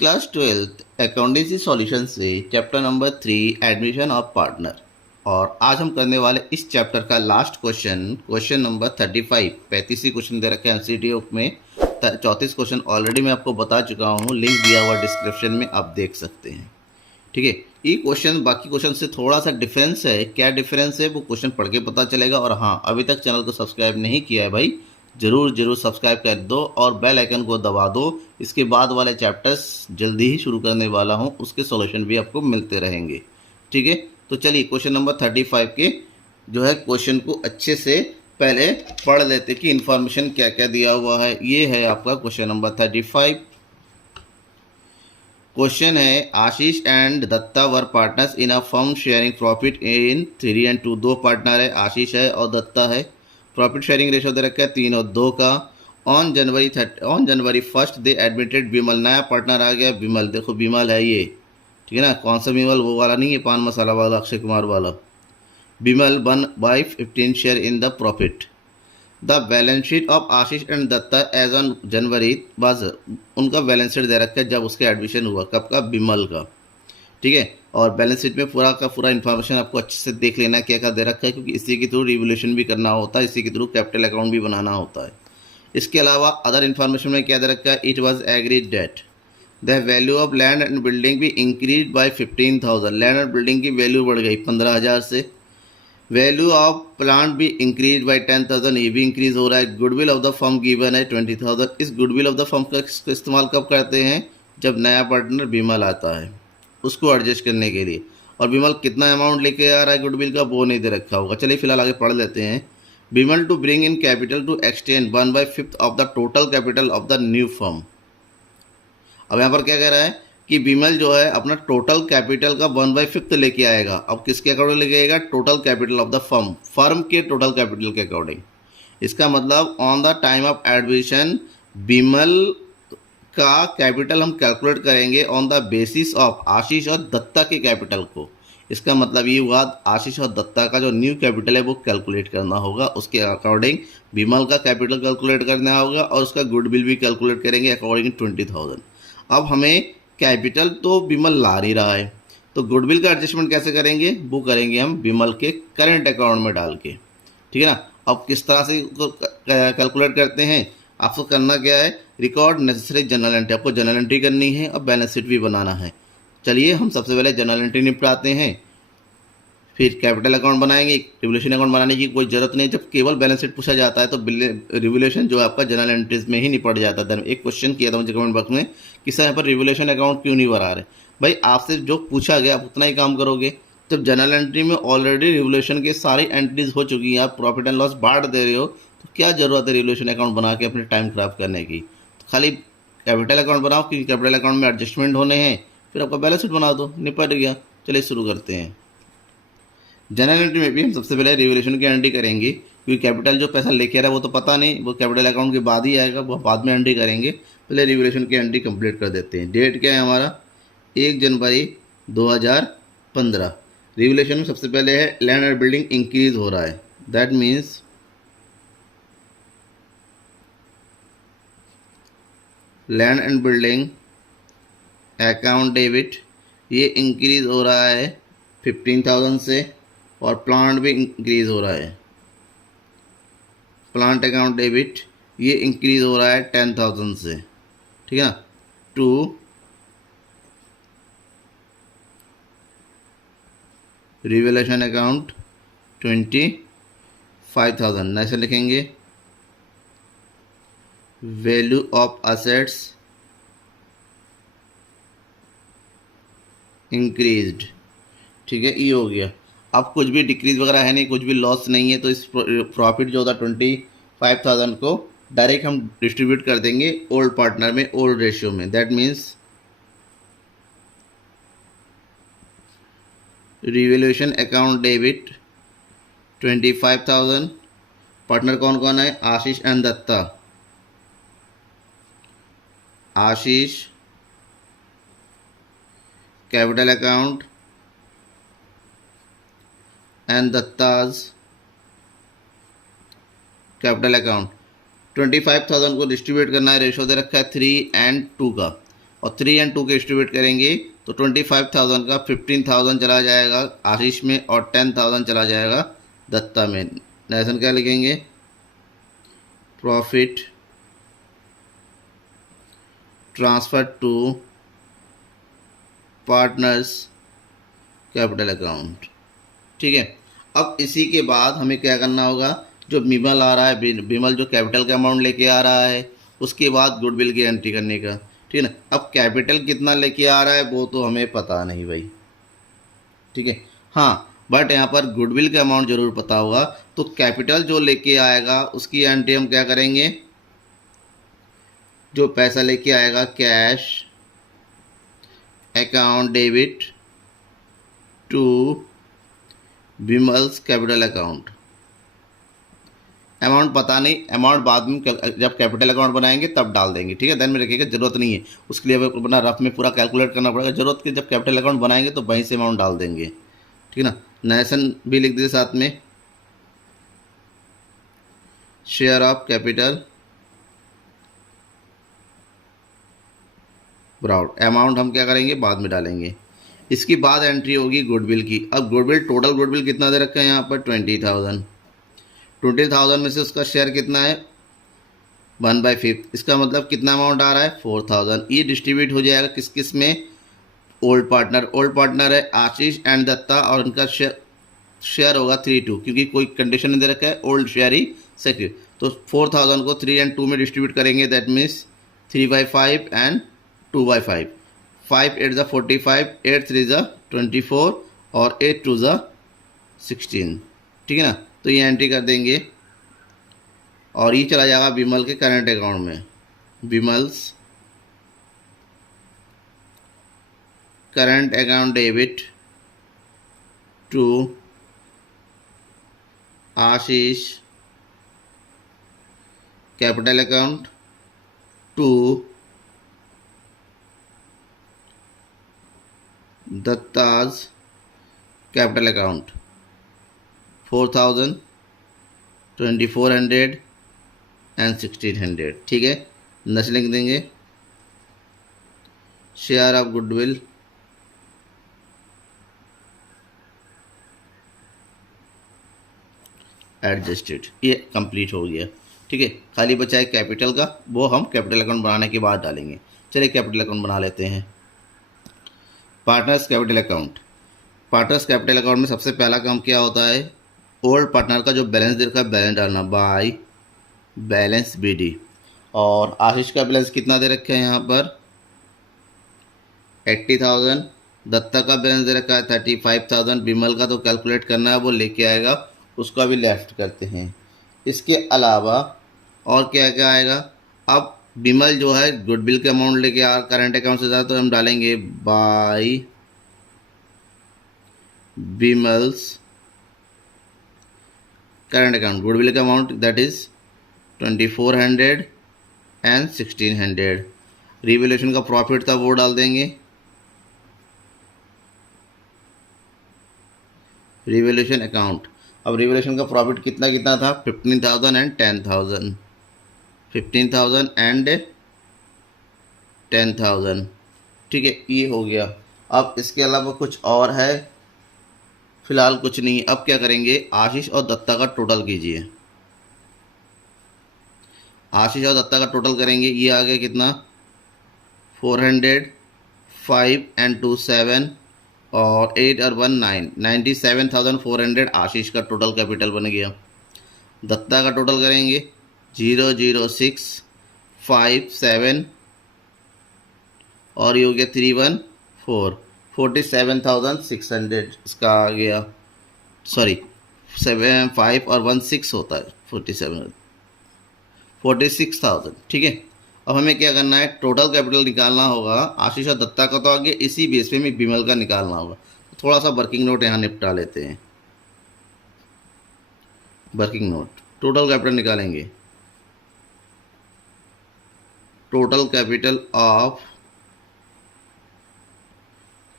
Class 12th accountancy solution से chapter number 3 admission of partner. और आज हम करने वाले इस चैप्टर का लास्ट क्वेश्चन नंबर 35। 35 क्वेश्चन दे रखे हैं एनसीटीईआरटी में। 34 क्वेश्चन ऑलरेडी मैं आपको बता चुका हूँ, लिंक दिया हुआ डिस्क्रिप्शन में, आप देख सकते हैं। ठीक है, ये क्वेश्चन बाकी क्वेश्चन से थोड़ा सा डिफरेंस है। क्या डिफरेंस है वो क्वेश्चन पढ़ के पता चलेगा। और हाँ, अभी तक चैनल को सब्सक्राइब नहीं किया है भाई, ज़रूर सब्सक्राइब कर दो और बेल आइकन को दबा दो। इसके बाद वाले चैप्टर्स जल्दी ही शुरू करने वाला हूँ, उसके सॉल्यूशन भी आपको मिलते रहेंगे। ठीक है, तो चलिए क्वेश्चन नंबर 35 के जो है क्वेश्चन को अच्छे से पहले पढ़ लेते कि इन्फॉर्मेशन क्या क्या दिया हुआ है। ये है आपका क्वेश्चन नंबर 35। क्वेश्चन है, Ashish and Datta were partners in a firm sharing profit in 3 and 2। दो पार्टनर है, आशीष है और दत्ता है। प्रॉफिट शेयरिंग रेशो दे रखा है 3 और 2 का। ऑन जनवरी 1 दे एडमिटेड विमल। नया पार्टनर आ गया विमल। देखो विमल है ये, ठीक है ना। कौन सा विमल, वो वाला नहीं है, पान मसाला वाला, अक्षय कुमार वाला। Vimal 1/15 share in the profit. The balance sheet of Ashish and Datta as on January बस उनका बैलेंस शीट दे रखा है जब उसका एडमिशन हुआ, कब का, विमल का। ठीक है, और बैलेंस शीट में पूरा का पूरा इन्फॉर्मेशन आपको अच्छे से देख लेना है क्या क्या दे रखा है, क्योंकि इसी के थ्रू रिवोल्यूशन भी करना होता है, इसी के थ्रू कैपिटल अकाउंट भी बनाना होता है। इसके अलावा अदर इन्फॉर्मेशन में क्या दे रखा है, it was agreed that the value of land and building भी increase by 15,000। Land and building की वैल्यू बढ़ गई 15,000 से। वैल्यू ऑफ प्लांट भी इंक्रीज बाय 10,000, ये भी इंक्रीज हो रहा है। Goodwill of the firm given है 20,000। इस गुडविल ऑफ द फर्म का इस्तेमाल कब करते हैं, जब नया पार्टनर विमल आता है, उसको एडजस्ट करने के लिए। और विमल कितना अमाउंट लेके आ रहा है गुडविल का, वो नहीं दे रखा होगा। चलिए फिलहाल आगे पढ़ लेते हैं। Vimal to bring in capital to extend 1/5 of the total capital of the new firm. अब यहाँ पर क्या कह रहा है कि विमल जो है अपना टोटल कैपिटल का 1/5 लेके आएगा। अब किसके अकॉर्डिंग लेके आएगा, total capital of the firm, firm के टोटल कैपिटल के अकॉर्डिंग। इसका मतलब on the time of admission Vimal का कैपिटल हम कैलकुलेट करेंगे on the basis of Ashish और दत्ता के कैपिटल को। इसका मतलब ये हुआ, आशीष और दत्ता का जो न्यू कैपिटल है वो कैलकुलेट करना होगा, उसके अकॉर्डिंग विमल का कैपिटल कैलकुलेट करना होगा और उसका गुडविल भी कैलकुलेट करेंगे अकॉर्डिंग 20,000। अब हमें कैपिटल तो विमल ला नहीं रहा है, तो गुडविल का एडजस्टमेंट कैसे करेंगे, वो करेंगे हम विमल के करंट अकाउंट में डाल के। ठीक है ना। अब किस तरह से कैलकुलेट करते हैं, आपको करना क्या है, रिकॉर्ड नेसेसरी जनरल एंट्री, आपको जनरल एंट्री करनी है और बैलेंस शीट भी बनाना है। चलिए हम सबसे पहले जनरल एंट्री निपटाते हैं, फिर कैपिटल अकाउंट बनाएंगे। रिवोल्यूशन अकाउंट बनाने की कोई जरूरत नहीं, जब केवल बैलेंस शीट पूछा जाता है तो रिवोल्यूशन जो है आपका जनरल एंट्रीज में ही निपट जाता है। एक क्वेश्चन किया था मुझे कमेंट बॉक्स में कि सर यहाँ पर रिवोल्यूशन अकाउंट क्यों नहीं बना रहे। भाई आपसे जो पूछा गया आप उतना ही काम करोगे। जब जनरल एंट्री में ऑलरेडी रिवोल्यूशन की सारी एंट्रीज हो चुकी हैं, आप प्रॉफिट एंड लॉस बांट दे रहे हो, तो क्या जरूरत है रिवोल्यूशन अकाउंट बना के अपने टाइम खराब करने की। तो खाली कैपिटल अकाउंट बनाओ, क्योंकि कैपिटल अकाउंट में एडजस्टमेंट होने हैं, फिर आपका बैलेंस शीट बना दो, निपट गया। चलिए शुरू करते हैं। जनरल एंट्री में भी हम सबसे पहले रिवोल्यूशन की एंट्री करेंगे, क्योंकि कैपिटल जो पैसा लेके आ रहा है वो तो पता नहीं, वो कैपिटल अकाउंट के बाद ही आएगा, वो बाद में एंट्री करेंगे। पहले रिवोल्यूशन की एंट्री कंप्लीट कर देते हैं। डेट क्या है हमारा, 1 जनवरी 2015। रिवोल्यूशन में सबसे पहले है लैंड एंड बिल्डिंग इंक्रीज हो रहा है, that means land and building account debit, ये इंक्रीज हो रहा है 15,000 से। और प्लांट भी इंक्रीज हो रहा है, प्लांट अकाउंट डेबिट ये इंक्रीज हो रहा है 10,000 से। ठीक है ना। टू रिवोल्यूशन अकाउंट 25,000, ऐसे लिखेंगे। Value of assets increased. ठीक है, ये हो गया। अब कुछ भी डिक्रीज वगैरह है नहीं, कुछ भी लॉस नहीं है, तो इस प्रॉफिट जो होता 25,000 को डायरेक्ट हम डिस्ट्रीब्यूट कर देंगे ओल्ड पार्टनर में, ओल्ड रेशियो में। That means revolution account debit 25,000। Partner कौन कौन है, Ashish and Datta. Ashish capital account and Datta's capital account. 25,000 को डिस्ट्रीब्यूट करना है, रेशो दे रखा है 3 and 2 का। और 3 एंड 2 के डिस्ट्रीब्यूट करेंगे तो 25,000 का 15,000 चला जाएगा आशीष में और 10,000 चला जाएगा दत्ता में। नेशन क्या लिखेंगे, profit transfer to partners capital account. ठीक है, अब इसी के बाद हमें क्या करना होगा, जो बिमल आ रहा है, बिमल जो कैपिटल का अमाउंट लेके आ रहा है, उसके बाद गुडविल की एंट्री करने का। ठीक है ना, अब कैपिटल कितना लेके आ रहा है वो तो हमें पता नहीं भाई। ठीक है, हाँ, बट यहाँ पर गुडविल का अमाउंट जरूर पता होगा। तो कैपिटल जो लेके आएगा उसकी एंट्री हम क्या करेंगे, जो पैसा लेके आएगा cash account debit to Vimal's capital account. Amount पता नहीं, अमाउंट बाद में जब कैपिटल अकाउंट बनाएंगे तब डाल देंगे। ठीक है, ध्यान में रखिएगा, जरूरत नहीं है उसके लिए अपना रफ में पूरा कैलकुलेट करना पड़ेगा। जरूरत के जब कैपिटल अकाउंट बनाएंगे तो वहीं से अमाउंट डाल देंगे। ठीक है ना, नेशन भी लिख दीजिए साथ में, share of capital brought. Amount हम क्या करेंगे, बाद में डालेंगे। इसकी बाद एंट्री होगी गुडविल की। अब गुडविल, टोटल गुडविल कितना दे रखा है यहाँ पर 20,000। 20,000 में से उसका शेयर कितना है 1/5। इसका मतलब कितना अमाउंट आ रहा है 4,000। ये डिस्ट्रीब्यूट हो जाएगा किस किस में, ओल्ड पार्टनर है आशीष एंड दत्ता, और उनका शेयर होगा 3/2, क्योंकि कोई कंडीशन नहीं दे रखा है, ओल्ड शेयर ही सेक्रेट। तो 4,000 को 3 एंड 2 में डिस्ट्रीब्यूट करेंगे, दैट मीन्स 3/5 एंड 2/5। 5 8 ज़ा 45, 8 3 ज़ा 24 और 8 2 ज़ा 16। ठीक है ना, तो ये एंट्री कर देंगे और ये चला जाएगा विमल के करंट अकाउंट में। Vimal's current account debit to Ashish capital account to Datta's capital account 4,000, 2,400 and 1,600। ठीक है, नेक्स्ट लिख देंगे, शेयर ऑफ गुडविल एडजस्टेड। ये कंप्लीट हो गया। ठीक है, खाली बचा है कैपिटल का, वो हम कैपिटल अकाउंट बनाने के बाद डालेंगे। चलिए कैपिटल अकाउंट बना लेते हैं। Partners capital account. Partners capital account में सबसे पहला काम क्या होता है, ओल्ड पार्टनर का जो बैलेंस दे रखा है बैलेंस डालना, बाय बैलेंस BD। और आशीष का बैलेंस कितना दे रखा है यहाँ पर 80,000। दत्ता का बैलेंस दे रखा है 35,000। विमल का तो कैलकुलेट करना है, वो लेके आएगा, उसका भी लेफ्ट करते हैं। इसके अलावा और क्या क्या आएगा, अब विमल जो है गुडविल के अमाउंट लेके आ करंट अकाउंट से ज़्यादा, तो हम डालेंगे bye Vimals current account goodwill का amount that is 2,400 and 1,600। Revaluation का प्रॉफिट था वो डाल देंगे, रिवैल्यूएशन अकाउंट। अब रिवैल्यूएशन का प्रॉफिट कितना कितना था 15,000 एंड 10,000, 15,000 एंड 10,000। ठीक है, ये हो गया। अब इसके अलावा कुछ और है, फिलहाल कुछ नहीं। अब क्या करेंगे, आशीष और दत्ता का टोटल कीजिए। आशीष और दत्ता का टोटल करेंगे, ये आ गया कितना 400, 5 एंड 2 7 और 8 और 1 9, 97,400 आशीष का टोटल कैपिटल बन गया। दत्ता का टोटल करेंगे 0 0 6 5 7 और ये हो गया 3 1 4, 47,600 इसका आ गया। सॉरी 7 5 और 1 6 होता है 46,000। ठीक है, अब हमें क्या करना है, टोटल कैपिटल निकालना होगा। आशीष और दत्ता का तो आगे, इसी बेस पे में विमल का निकालना होगा। थोड़ा सा वर्किंग नोट यहाँ निपटा लेते हैं। वर्किंग नोट, टोटल कैपिटल निकालेंगे। Total capital of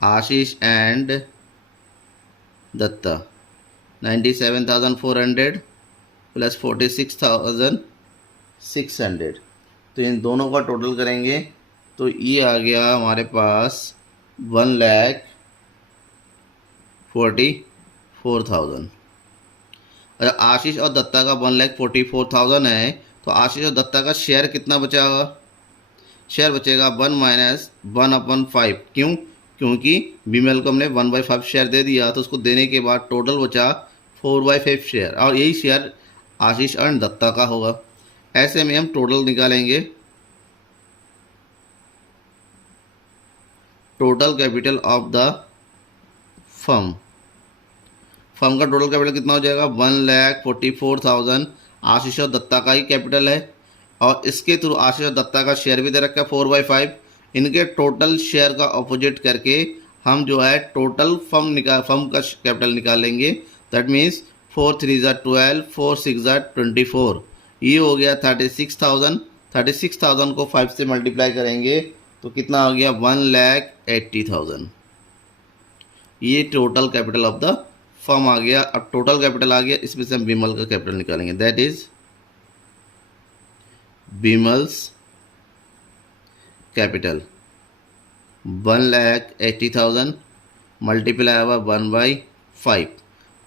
Ashish and Datta 97,400 plus 46,600। तो इन दोनों का टोटल करेंगे तो ये आ गया हमारे पास 1,44,000। अच्छा, आशीष और दत्ता का 1,44,000 है, तो आशीष और दत्ता का शेयर कितना बचा होगा? शेयर बचेगा 1 - 1/5। क्यों? क्योंकि बीमेल को हमने 1/5 शेयर दे दिया, तो उसको देने के बाद टोटल बचा 4/5 शेयर, और यही शेयर आशीष एंड दत्ता का होगा। ऐसे में हम टोटल निकालेंगे, total capital of the firm. Firm का टोटल कैपिटल कितना हो जाएगा? 1,44,000 आशीष और दत्ता का ही कैपिटल है, और इसके थ्रू आशीष और दत्ता का शेयर भी दे रखा है 4/5। इनके टोटल शेयर का अपोजिट करके हम जो है टोटल फर्म का कैपिटल निकालेंगे। दैट मीन्स 4 3 12, 4 6 24, ये हो गया 36,000। 36,000 को 5 से मल्टीप्लाई करेंगे तो कितना हो गया? 1,80,000। ये total capital of the firm आ गया। अब टोटल कैपिटल आ गया, इसमें से हम बीमल का कैपिटल निकालेंगे। दैट इज बीमल्स कैपिटल 1,80,000 मल्टीप्लाई हुआ 1/5,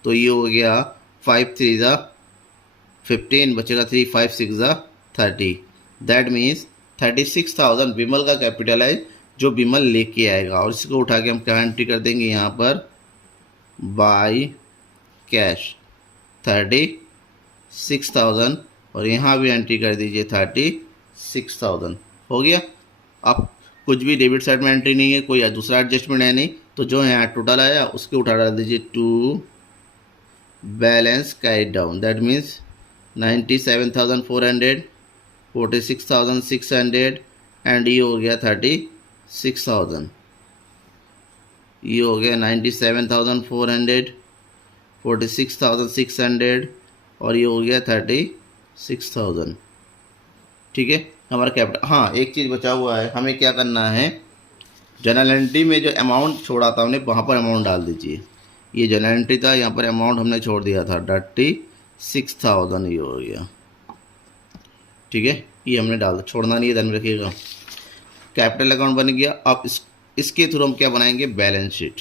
तो ये हो गया 5 3 15, बचेगा 3 5 6 30। दैट मीन्स 36,000 बीमल का कैपिटल है जो बीमल लेके आएगा, और इसको उठा के हम क्या एंट्री कर देंगे यहाँ पर? बाय कैश 36,000, और यहाँ भी एंट्री कर दीजिए 36,000। हो गया। अब कुछ भी डेबिट साइड में एंट्री नहीं है, कोई दूसरा एडजस्टमेंट है नहीं, तो जो यहाँ टोटल आया उसके उठा डाल दीजिए to balance carry down. That means 97,400, 46,600, and ये हो गया 36,000। ये हो गया 97,400, 46,600, और ये हो गया 36,000। ठीक है, हमारा कैपिटल। हाँ, एक चीज़ बचा हुआ है, हमें क्या करना है? जनरल एंट्री में जो अमाउंट छोड़ा था हमने, वहाँ पर अमाउंट डाल दीजिए। ये जनरल एंट्री था, यहाँ पर अमाउंट हमने छोड़ दिया था 36,000, ये हो गया। ठीक है, ये हमने डाल दिया, छोड़ना नहीं है, ध्यान में रखिएगा। कैपिटल अकाउंट बन गया। अब इसके थ्रू हम क्या बनाएंगे? Balance sheet.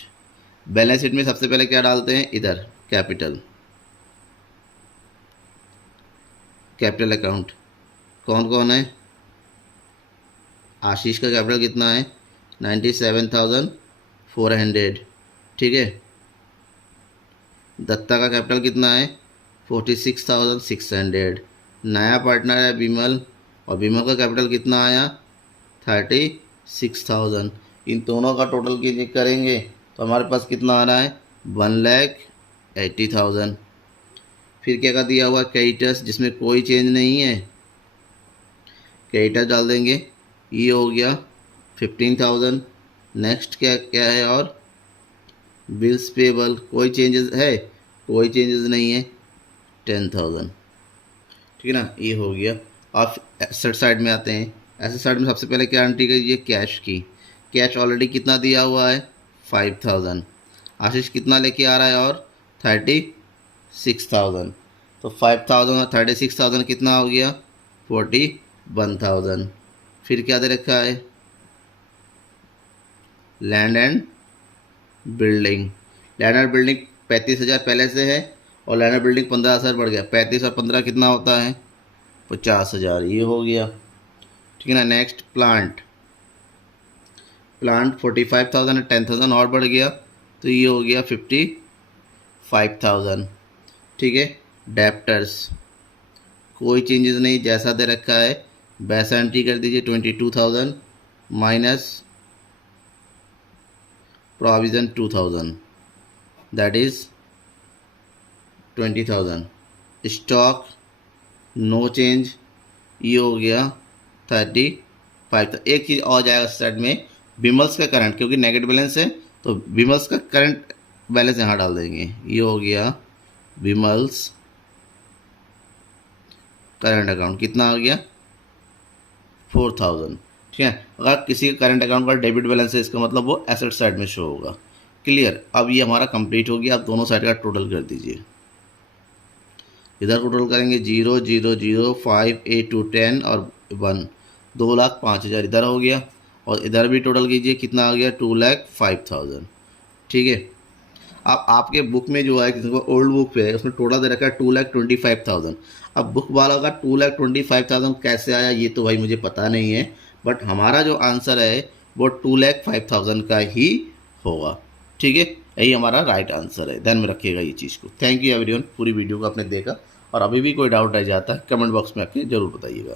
बैलेंस शीट में सबसे पहले क्या डालते हैं? इधर कैपिटल अकाउंट। कौन कौन है? आशीष का कैपिटल कितना है? 97,400। ठीक है। दत्ता का कैपिटल कितना है? 46,600। नया पार्टनर है बीमल, और बीमल का कैपिटल कितना आया? 36,000। इन दोनों का टोटल की करेंगे तो हमारे पास कितना आ रहा है? 1,80,000। फिर क्या का दिया हुआ? क्रेडिटर्स, जिसमें कोई चेंज नहीं है, क्रेडिटर्स डाल देंगे। ये हो गया 15,000। नेक्स्ट क्या क्या है? और बिल्स पेबल, कोई चेंजेस है? कोई चेंजेस नहीं है, 10,000। ठीक है ना, ये हो गया। आप एसेट साइड में आते हैं। एसेट साइड में सबसे पहले क्या एंट्री कीजिए? कैश की। कैश ऑलरेडी कितना दिया हुआ है? 5,000। आशीष कितना लेके आ रहा है? और 36,000। तो 5,000 और 36,000 कितना हो गया? 41,000। फिर क्या दे रखा है? Land and building. Land and building 35,000 पहले से है, और लैंड एंड बिल्डिंग 15,000 बढ़ गया। 35 और 15 कितना होता है? 50,000। ये हो गया। ठीक है ना। नेक्स्ट प्लांट 45,000 है, 10,000 और बढ़ गया, तो ये हो गया 55,000। ठीक है। डेप्टर्स कोई चेंजेस नहीं, जैसा दे रखा है वैसा एंट्री कर दीजिए। 22,000 minus provision 2,000, that is 20,000। Stock no change, ये हो गया 35। एक चीज़ और जाएगा साइड में, बीमल्स का करंट, क्योंकि नेगेटिव बैलेंस है तो बीमल्स का करंट बैलेंस यहाँ डाल देंगे। ये हो गया बीमल्स करंट अकाउंट। कितना आ गया? 4,000। ठीक है। अगर किसी का करंट अकाउंट का डेबिट बैलेंस है, इसका मतलब वो एसेट साइड में शो होगा। क्लियर। अब ये हमारा कंप्लीट हो गया। आप दोनों साइड का टोटल कर दीजिए। इधर टोटल करेंगे 0 0 0 5 8 2 10 और 1, 2,05,000 इधर हो गया। और इधर भी टोटल कीजिए, कितना आ गया 2,05,000। ठीक है। अब आपके बुक में जो है, ओल्ड बुक पे है, उसमें टोटल दे रखा है 2,25,000। अब बुक वाला का 2,25,000 कैसे आया ये तो भाई मुझे पता नहीं है, बट हमारा जो आंसर है वो 2,05,000 का ही होगा। ठीक है, यही हमारा राइट आंसर है। ध्यान में रखिएगा ये चीज़ को। थैंक यू एवरीवन, पूरी वीडियो को आपने देखा, और अभी भी कोई डाउट रह जाता है कमेंट बॉक्स में आके ज़रूर बताइएगा।